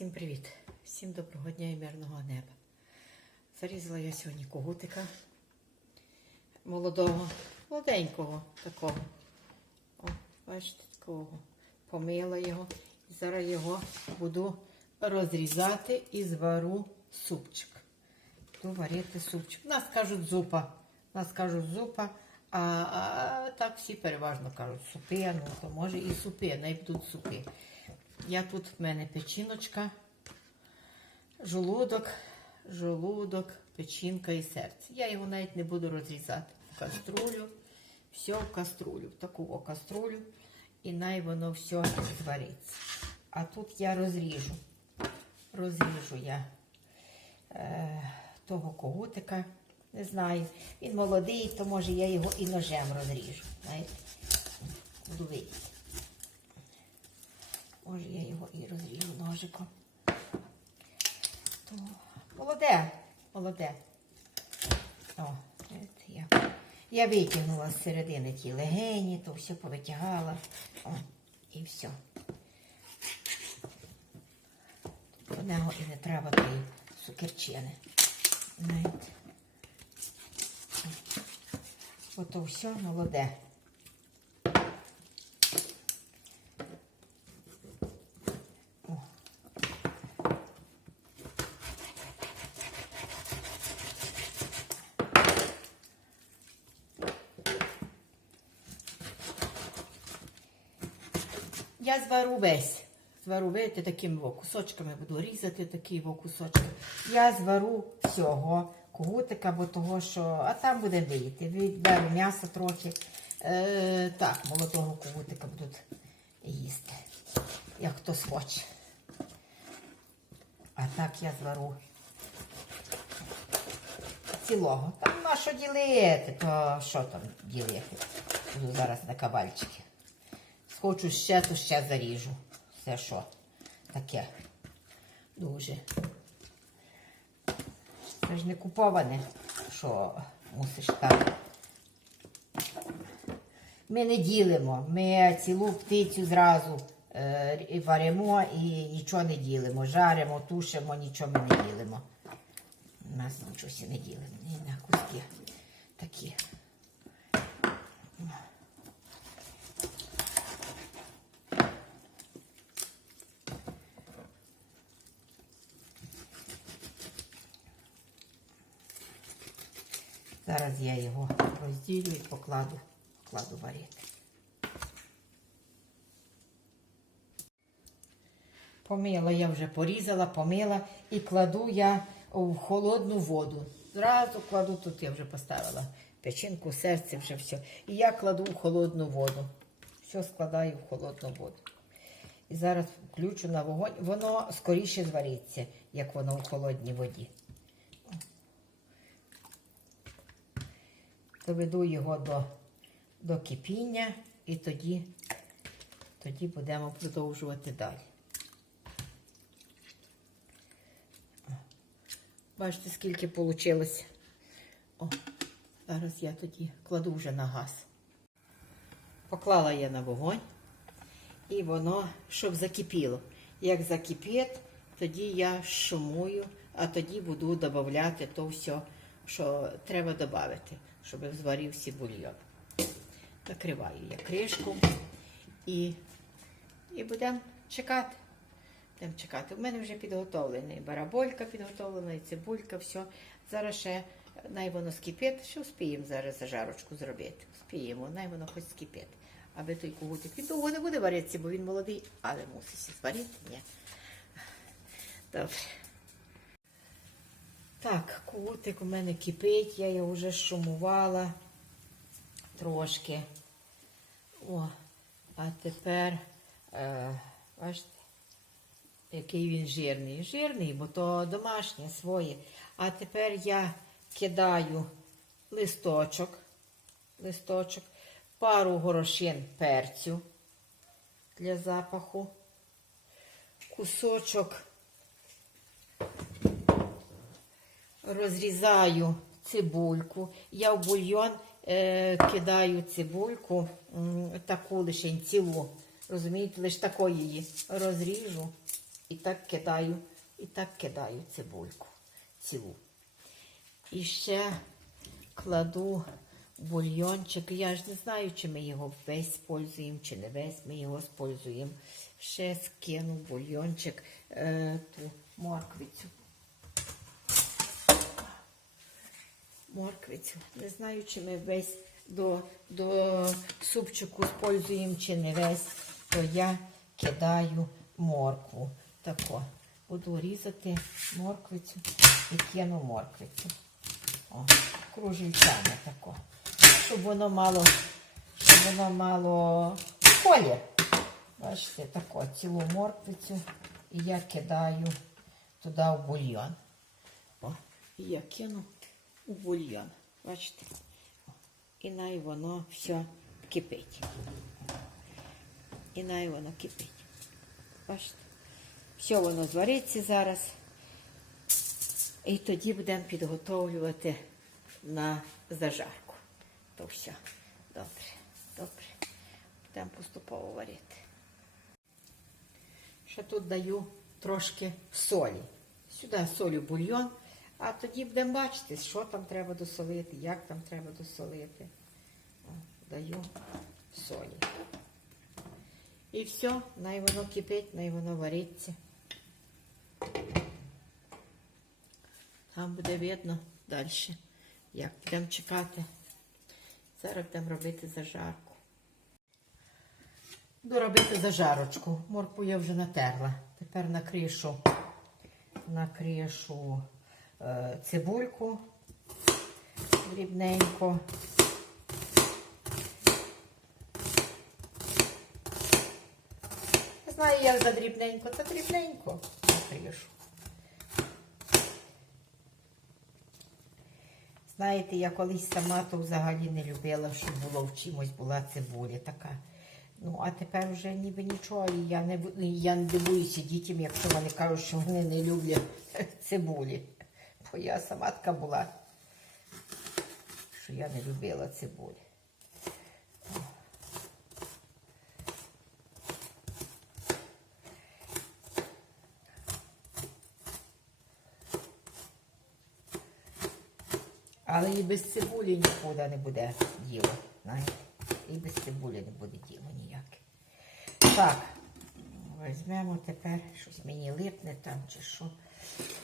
Всім привіт! Всім доброго дня і мирного неба. Зарізала я сьогодні когутика молодого, молоденького такого. О, бачите, такого. Помила його. Зараз його буду розрізати і звару супчик. Буду варити супчик. Нас кажуть зупа. Нас кажуть зупа, а, а так всі переважно кажуть супи, ну то може і супи, навіть будуть супи. Я тут в мене печіночка, жолудок, жолудок, печінка і серце. Я його навіть не буду розрізати в каструлю. Все в каструлю, в таку каструлю. І най воно все звариться. А тут я розріжу. Розріжу я е, того когутика. Не знаю. Він молодий, то може я його і ножем розріжу. Знаєте? Буду видіти. Може, я його і розріжу ножиком. То... Молоде, молоде. О, я. Я витягнула з середини ті легені, то все повитягала. О, і все. До нього і не треба тої сукерчини. Ото все молоде. Я звару весь. Звару, видите, такими кусочками буду різати такі во кусочки. Я звару всього когутика, бо того, що. А там будемо видіти. Відберу м'ясо трохи. Е, так, молодого когутика будуть їсти. Як хтось хоче. А так я звару цілого. Там на що ділити, то що там ділити? Буду зараз на кавальчики. Хочу ще, то ще заріжу. Все що таке. Дуже. Це ж не куповане, що мусиш так. Ми не ділимо. Ми цілу птицю зразу е, варимо і нічого не ділимо. Жаримо, тушимо, нічого ми не ділимо. У нас нічого не ділимо. Ні на куски такі. Зараз я його розділю і покладу, покладу варити. Помила я вже порізала, помила і кладу я в холодну воду. Зразу кладу, тут я вже поставила печінку, серце, вже все. І я кладу в холодну воду. Все складаю в холодну воду. І зараз включу на вогонь. Воно скоріше звариться, як воно в холодній воді. Доведу його до, до кипіння і тоді, тоді будемо продовжувати далі. Бачите, скільки вийшло. О, зараз я тоді кладу вже на газ. Поклала я на вогонь і воно, щоб закипіло. Як закипить, тоді я шумую, а тоді буду додавати то все, що треба додати щоб зварився бульйон. Накриваю я кришку і і будемо чекати. Будемо чекати. У мене вже підготовлений бараболька підготовлена, і цибулька, все. Зараз ще най воно скипить, що вспіємо зараз зажарочку зробити. Вспіємо, най воно хоч скипить. Аби той когутик він довго не буде варитися, бо він молодий, але мусить зварити. Ні. Добре. Так, котик у мене кипить, я його вже шумувала трошки. О, а тепер, е, бачите, який він жирний. Жирний, бо то домашнє своє. А тепер я кидаю листочок, листочок, пару горошин перцю для запаху, кусочок розрізаю цибульку. Я в бульйон е, кидаю цибульку, таку лише цілу. Розумієте, лише такої її розріжу. І так кидаю, і так кидаю цибульку цілу. І ще кладу бульйончик. Я ж не знаю, чи ми його весь спользуємо, чи не весь ми його спользуємо. Ще скину бульйончик е, ту морквицю. Морквицю. Не знаю, чи ми весь до, до супчику спользуємо, чи не весь, то я кидаю моркву. Тако. Буду різати морквицю і кину морквицю. О, кружельцями тако. Щоб воно мало, щоб воно мало колір. Бачите, тако, цілу морквицю і я кидаю туди в бульйон. О, і я кину у бульйон. Бачите? І най воно все кипить. І най воно кипить. Бачите? Все воно звариться зараз. І тоді будемо підготовлювати на зажарку. То все. Добре, добре. Будемо поступово варити. Ще тут даю трошки солі. Сюди солю бульйон, а тоді будемо бачити, що там треба досолити, як там треба досолити. Даю солі. І все, най воно кипить, най воно вариться. Там буде видно далі, як будемо чекати. Зараз будемо робити зажарку. Буду робити зажарочку. Моркву я вже натерла. Тепер накришу, накришу цибульку дрібненько. Не знаю, як за дрібненько, та дрібненько накришу. Знаєте, я колись сама то взагалі не любила, щоб було в чимось була цибуля така. Ну, а тепер вже ніби нічого. І я не, я не дивуюся дітям, якщо вони кажуть, що вони не люблять цибулі. Бо я сама така була, що я не любила цибулі. Але і без цибулі нікуди не буде діло. Знаєте? І без цибулі не буде діло ніяке. Так, візьмемо тепер, щось мені липне там чи що.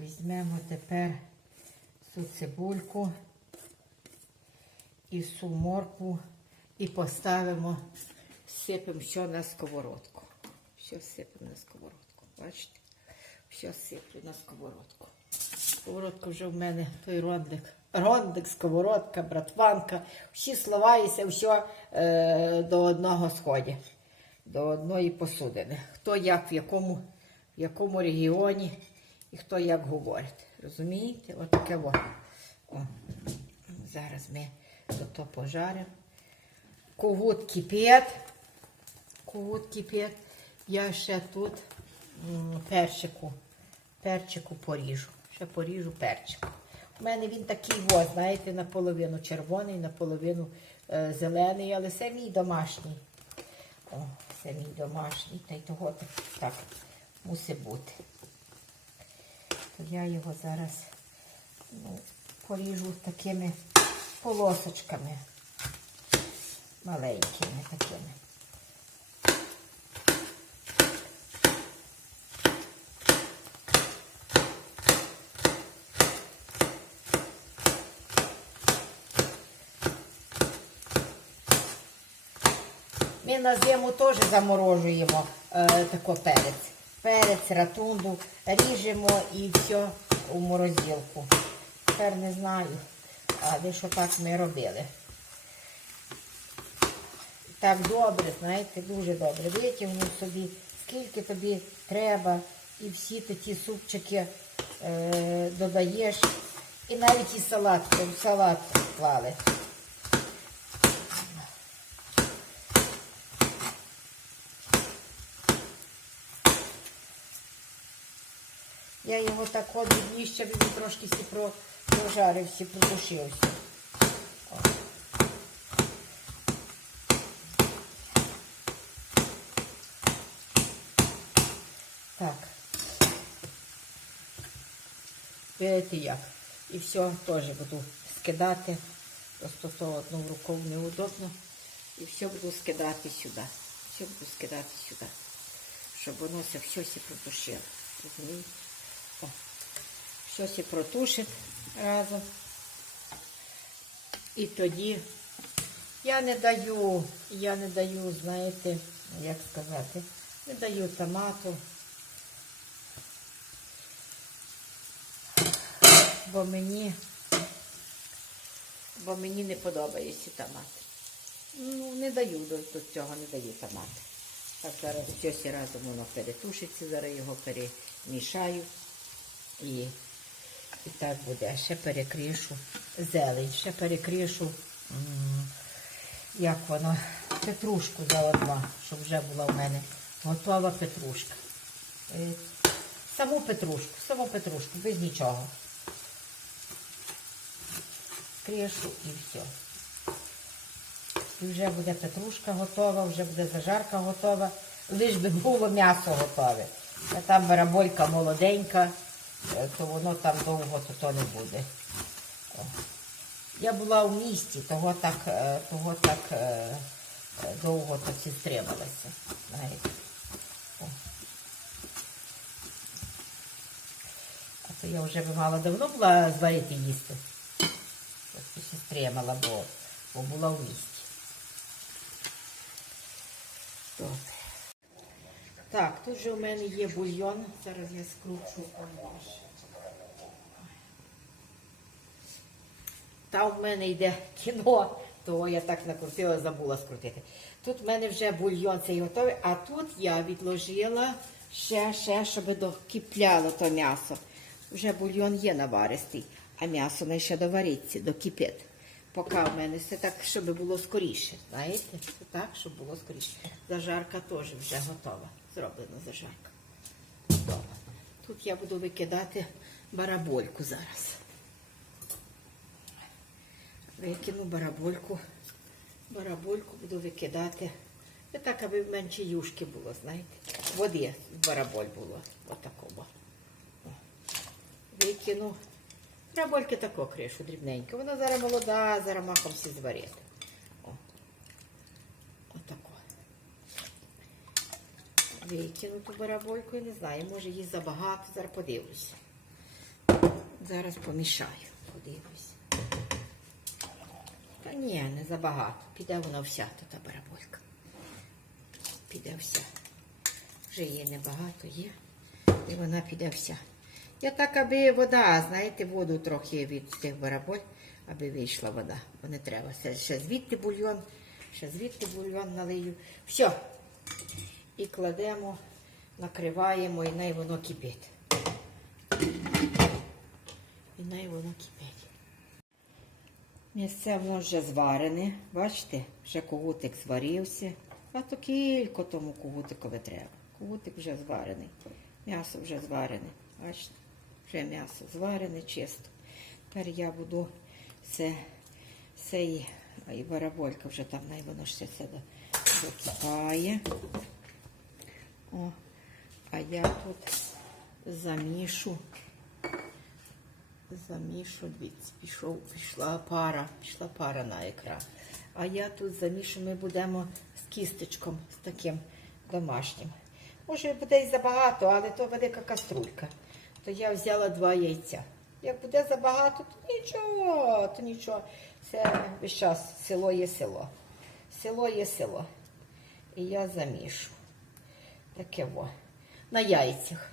Візьмемо тепер цю цибульку і всю моркву і поставимо, сипемо все на сковородку. Все сипемо на сковородку. Бачите? Все сиплю на сковородку. Сковородка вже в мене той рондик. Рондик, сковородка, братванка. Всі словаються, все е, до одного сходять, до одної посудини. Хто як в якому, в якому регіоні і хто як говорить. Розумієте? Отаке во. О. Зараз ми то пожаримо. Когут кипить. Когут кипить. Я ще тут перчику, перчику поріжу. Ще поріжу перчик. У мене він такий, о, знаєте, наполовину червоний, наполовину е, зелений, але це мій домашній. О, це мій домашній, та й того так мусить бути. Я його зараз ну, поріжу такими полосочками. Маленькими такими. Ми на зиму теж заморожуємо е, тако перець. Перець, ратунду, ріжемо і все у морозилку. Тепер не знаю, але що так ми робили. Так добре, знаєте, дуже добре. Витягнув собі, скільки тобі треба, і всі ті супчики е, додаєш. І навіть і салат, салат клали. Я його так от відніщав, він трошки всі про, прожарився, протушився. Так. Видите як. І все теж буду скидати. Просто то одну рукою неудобно. І все буду скидати сюди. Все буду скидати сюди. Щоб воно все, все протушило. Розумієте? Все сі протушить разом. І тоді я не даю, я не даю, знаєте, як сказати, не даю томату. Бо мені, бо мені не подобається томат. Ну, не даю до, до цього, не даю томати. Так зараз щось разом воно перетушиться, зараз його перемішаю і, і так буде. Ще перекришу зелень, ще перекришу, як воно, петрушку два, щоб вже була в мене готова петрушка. Е, Саму петрушку, саму петрушку, без нічого. Кришу і все. І вже буде петрушка готова, вже буде зажарка готова. Лиш би було м'ясо готове. А там бараболька молоденька, то воно там довго то, то не буде. О. Я була в місті, того так, е, того так е, е, довго то всі стрималася. Знаєте. О. А то я вже би мала давно була зварити їсти. Ось ще стримала, бо, бо була в місті. Добре. Так, тут же у мене є бульйон. Зараз я скручу. Там в мене йде кіно, того я так накрутила, забула скрутити. Тут в мене вже бульйон цей готовий, а тут я відложила ще, ще, щоб докипляло то м'ясо. Вже бульйон є наваристий, а м'ясо не ще довариться, докипить. Поки в мене все так, щоб було скоріше. Знаєте? Все так, щоб було скоріше. Зажарка теж вже готова. Зроблена зажарка. Тут я буду викидати барабольку зараз. Викину барабольку. Барабольку буду викидати. І так, аби менше юшки було, знаєте. Води бараболь було. Отакого. Викину. Барабольки тако кришу дрібненько. Вона зараз молода, зараз махом всі зварити. О. Отако. Викину ту барабольку, я не знаю, може її забагато, зараз подивлюся. Зараз помішаю, подивлюся. Та ні, не забагато. Піде вона вся та бараболька. Піде вся. Вже її небагато є. І вона піде вся. Я так, аби вода, знаєте, воду трохи від цих бараболь, аби вийшла вода. Бо не треба. Ще звідти бульйон, ще звідти бульйон налию. Все. І кладемо, накриваємо, і най воно кипить. І най воно кипить. Місце воно вже зварене, бачите, вже когутик зварився. А то кілько тому когутикові треба. Когутик вже зварений. М'ясо вже зварене. Бачите, вже м'ясо зварене, чисто. Тепер я буду все, все і, бараболька вже там, най воно ще все до- докипає. О, а я тут замішу замішу, дивіться, пішов, пішла пара, пішла пара на екран. А я тут замішу, ми будемо з кісточком, з таким домашнім. Може, буде і забагато, але то велика каструлька. То я взяла два яйця. Як буде забагато, то нічого, то нічого. Це весь час село є село. Село є село. І я замішу. Таке во. На яйцях.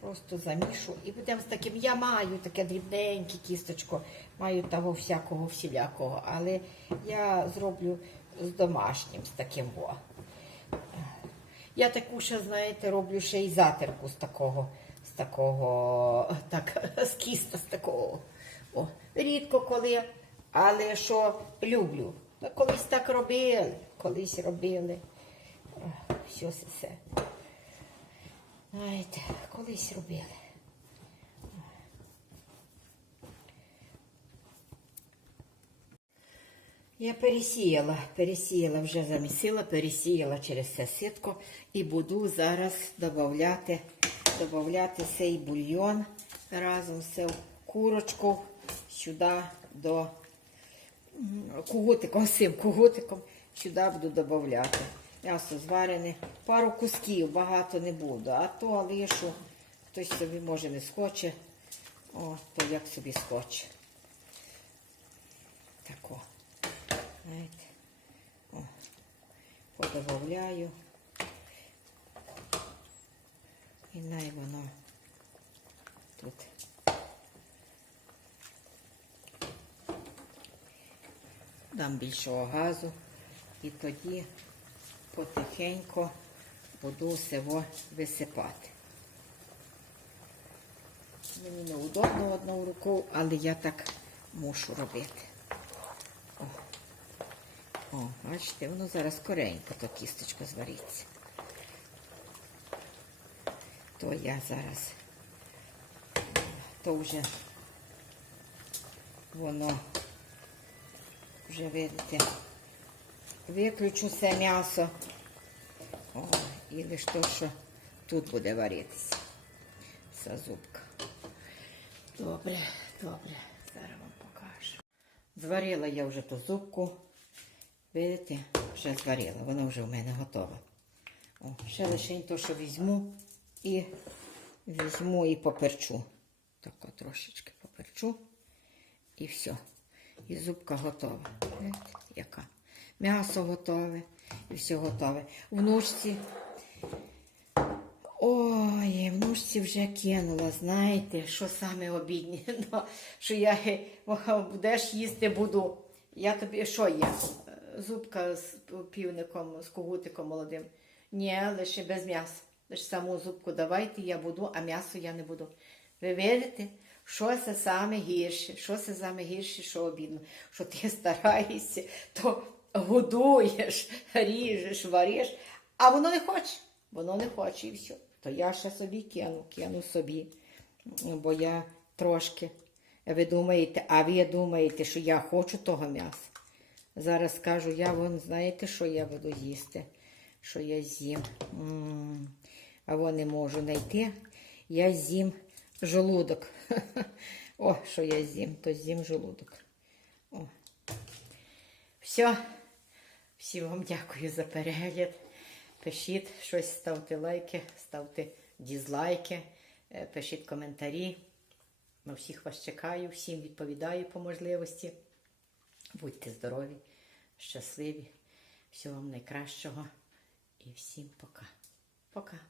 Просто замішу і будемо з таким. Я маю таке дрібненьке кісточко, маю того всякого всілякого, але я зроблю з домашнім, з таким во. Я таку ще, знаєте, роблю ще й затерку з такого, з такого, так, з кіста, з такого. О, рідко коли, але що люблю. Ну, колись так робили, колись робили. Все, все, все. Знаєте, колись робили. Я пересіяла, пересіяла, вже замісила, пересіяла через це ситко і буду зараз додати, додати цей бульйон разом з цю курочку сюди до м, кугутиком, з цим кугутиком сюди буду додати. М'ясо зварене, пару кусків, багато не буду, а то лишу, хтось собі може не схоче, о, то як собі схоче. Тако. О, подобавляю. І най воно тут. Дам більшого газу і тоді потихеньку буду всього висипати. Мені неудобно одною рукою, але я так мушу робити. О, бачите, воно зараз коренько, то кісточка звариться. То я зараз, то вже воно вже видите, виключу це м'ясо. О, і лише то, що тут буде варитися. Ця зубка. Добре, добре, зараз вам покажу. Зварила я вже ту зубку. Видите, вже зварила, вона вже в мене готова. О, ще лише то, що візьму і візьму і поперчу. Тако трошечки поперчу. І все. І зубка готова. Видите, яка? М'ясо готове і все готове. Внучці. Ой, внучці вже кинула, знаєте, що саме обідні. Ну, що я будеш їсти буду. Я тобі що є? Зубка з півником, з когутиком молодим. Ні, лише без м'яса. Лише саму зубку давайте, я буду, а м'ясо я не буду. Ви видите, що це саме гірше, що це саме гірше, що обідно, що ти стараєшся, то годуєш, ріжеш, вариш, а воно не хоче. Воно не хоче і все. То я ще собі кину, кину собі. Бо я трошки. Ви думаєте, а ви думаєте, що я хочу того м'яса? Зараз скажу, я вон, знаєте, що я буду їсти? Що я з'їм? А вон не можу знайти. Я з'їм жолудок. О, що я з'їм, то з'їм жолудок. О. Все. Всім вам дякую за перегляд. Пишіть щось, ставте лайки, ставте дізлайки, е, пишіть коментарі. На всіх вас чекаю, всім відповідаю по можливості. Будьте здорові, щасливі, всього вам найкращого і всім пока. Пока.